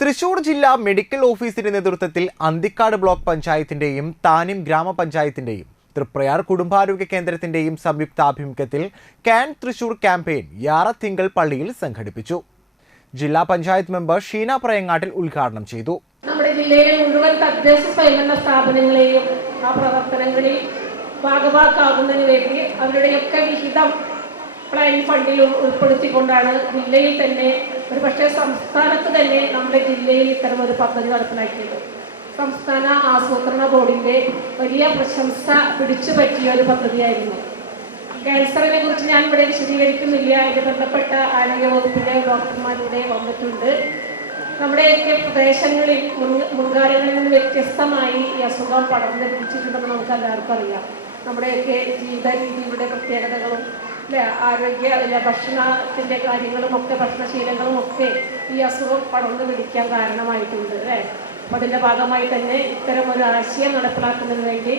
തൃശൂർ ജില്ലാ മെഡിക്കൽ ഓഫീസിന്റെ നേതൃത്വത്തിൽ അന്തിക്കാട് ബ്ലോക്ക് പഞ്ചായത്തിന്റെയും താനിം ഗ്രാമപഞ്ചായത്തിന്റെയും തൃപ്രയാർ കുടുംബാരോഗ്യ കേന്ദ്രത്തിന്റെയും സംയുക്താഭിമുഖ്യത്തിൽ ക്യാൻ തൃശൂർ ക്യാമ്പയിൻ തിങ്കൾ പള്ളിയിൽ സംഘടിപ്പിച്ചു. ജില്ലാ പഞ്ചായത്ത് മെമ്പർ ഷീന പ്രയങ്ങാട്ടിൽ ഉദ്ഘാടനം ചെയ്തു. നമ്മുടെ ജില്ലയിലെ മുഴുവൻ തദ്ദേശ സ്വയംഭരണ സ്ഥാപനങ്ങളെയും ആ പ്രവർത്തനങ്ങളിൽ ഭാഗഭാക്കാകുന്നതിന് വേണ്ടി അവരുടെയൊക്കെ വിഹിതം പ്ലാൻ ഫണ്ടിൽ ഉൾപ്പെടുത്തിക്കൊണ്ടാണ് ജില്ലയിൽ തന്നെ ഒരു പക്ഷേ സംസ്ഥാനത്ത് തന്നെ നമ്മുടെ ജില്ലയിൽ ഇത്തരം ഒരു പദ്ധതി നടപ്പിലാക്കിയത്. സംസ്ഥാന ആസൂത്രണ ബോർഡിന്റെ വലിയ പ്രശംസ പിടിച്ചു പറ്റിയ ഒരു പദ്ധതിയായിരുന്നു. ക്യാൻസറിനെ കുറിച്ച് ഞാൻ ഇവിടെ വിശദീകരിക്കുന്നില്ല. ഇത് ബന്ധപ്പെട്ട ആരോഗ്യ വകുപ്പിലെ ഡോക്ടർമാരുടെ വന്നിട്ടുണ്ട്. നമ്മുടെയൊക്കെ പ്രദേശങ്ങളിൽ മുൻ മുൻകാലങ്ങളിൽ നിന്ന് വ്യത്യസ്തമായി ഈ അസുഖം പടർന്നു പിടിച്ചിട്ടുണ്ടെന്ന് നമുക്ക് എല്ലാവർക്കും അറിയാം. നമ്മുടെയൊക്കെ ജീവിത രീതിയുടെ പ്രത്യേകതകളും ആരോഗ്യ ഭക്ഷണത്തിന്റെ കാര്യങ്ങളും ഒക്കെ ഭക്ഷണശീലങ്ങളും ഒക്കെ ഈ അസുഖം പടർന്നു പിടിക്കാൻ കാരണമായിട്ടുണ്ട് അല്ലേ? അപ്പം അതിന്റെ ഭാഗമായി തന്നെ ഇത്തരം ഒരു ആശയം നടപ്പിലാക്കുന്നതിന് വേണ്ടി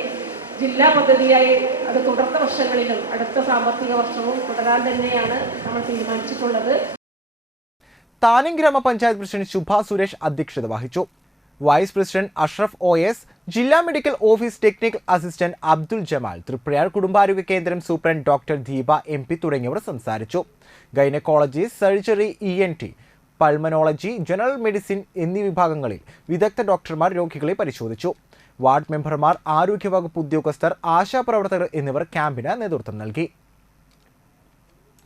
ജില്ലാ പദ്ധതിയായി അത് തുടർന്ന വർഷങ്ങളിലും അടുത്ത സാമ്പത്തിക വർഷവും തുടരാൻ തന്നെയാണ് നമ്മൾ തീരുമാനിച്ചിട്ടുള്ളത്. താനം ഗ്രാമപഞ്ചായത്ത് പ്രസിഡന്റ് ശുഭ സുരേഷ് അധ്യക്ഷത വഹിച്ചു. Vice president Ashraf O S ജില്ലാ medical office technical assistant Abdul Jamal Triprayar കുടുംബാരോഗ്യ കേന്ദ്രം superintendent doctor Deepa M P തുടങ്ങിയവർ സംസാരിച്ചു. Gynaecology surgery E N T pulmonology general medicine എന്നീ വിഭാഗങ്ങളിൽ വിദഗ്ധ ഡോക്ടർമാർ രോഗികളെ പരിശോധിച്ചു. വാർഡ് മെമ്പർമാർ ആരോഗ്യവകുപ്പ് ഉദ്യോഗസ്ഥർ ആശാപ്രവർത്തകർ എന്നിവർ ക്യാമ്പിന് നേതൃത്വം നൽകി.